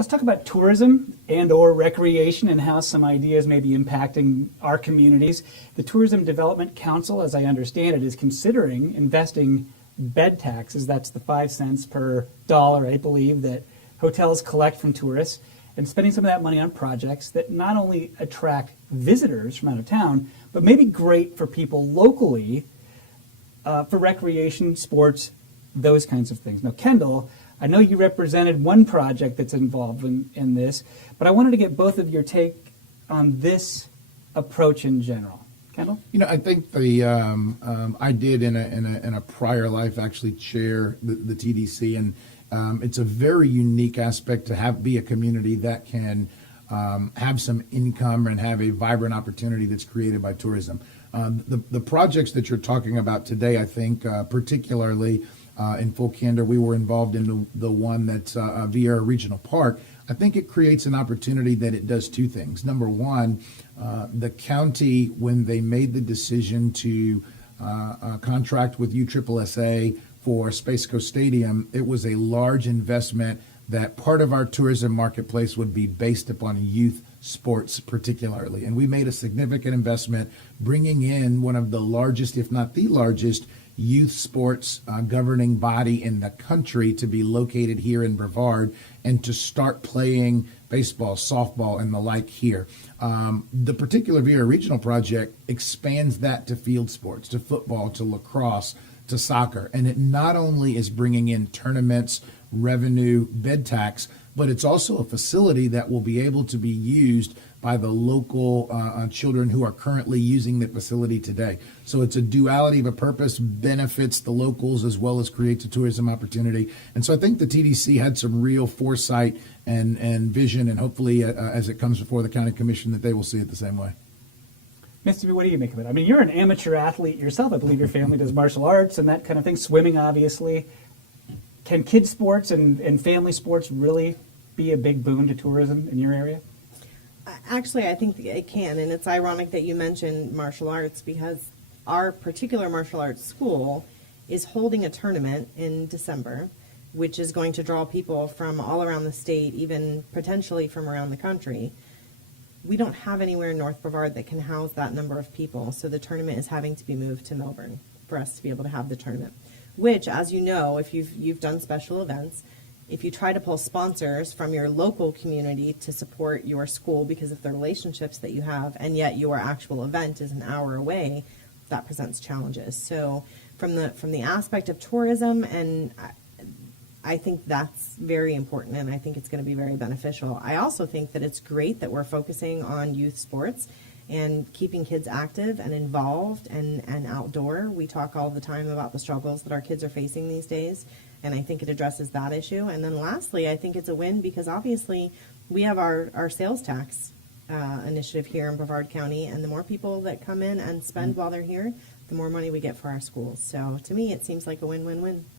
Let's talk about tourism and or recreation and how some ideas may be impacting our communities. The Tourism Development Council, as I understand it, is considering investing bed taxes. That's the 5 cents per dollar, I believe, that hotels collect from tourists, and spending some of that money on projects that not only attract visitors from out of town, but may be great for people locally for recreation, sports, those kinds of things. Now, Kendall, I know you represented one project that's involved in this, but I wanted to get both of your take on this approach in general. Kendall? I think the I did in a prior life actually chair the TDC, and it's a very unique aspect to be a community that can have some income and have a vibrant opportunity that's created by tourism. The projects that you're talking about today, I think, particularly. In full candor, we were involved in the one that's via Regional Park. I think it creates an opportunity that it does two things. Number one, the county, when they made the decision to contract with USSSA for Space Coast Stadium, it was a large investment that part of our tourism marketplace would be based upon youth sports particularly. And we made a significant investment bringing in one of the largest, if not the largest, youth sports governing body in the country to be located here in Brevard and to start playing baseball, softball, and the like here. The particular Via Regional project expands that to field sports, to football, to lacrosse, to soccer. And it not only is bringing in tournaments, revenue, bed tax, but it's also a facility that will be able to be used by the local children who are currently using the facility today. So it's a duality of a purpose, benefits the locals as well as creates a tourism opportunity. And so I think the TDC had some real foresight and vision, and hopefully as it comes before the county commission that they will see it the same way. Mr. B, what do you make of it? I mean, you're an amateur athlete yourself. I believe your family does martial arts and that kind of thing, swimming obviously. Can kids sports and family sports really be a big boon to tourism in your area? Actually, I think it can, and it's ironic that you mentioned martial arts because our particular martial arts school is holding a tournament in December, which is going to draw people from all around the state, even potentially from around the country. We don't have anywhere in North Brevard that can house that number of people, so the tournament is having to be moved to Melbourne for us to be able to have the tournament, which, as you know, if you've done special events, if you try to pull sponsors from your local community to support your school because of the relationships that you have, and yet your actual event is an hour away, that presents challenges. So from the aspect of tourism, and I think that's very important, and I think it's going to be very beneficial. I also think that it's great that we're focusing on youth sports and keeping kids active and involved and outdoor. We talk all the time about the struggles that our kids are facing these days, and I think it addresses that issue. And then lastly, I think it's a win because obviously we have our sales tax initiative here in Brevard County, and the more people that come in and spend while they're here, the more money we get for our schools. So to me, it seems like a win-win-win.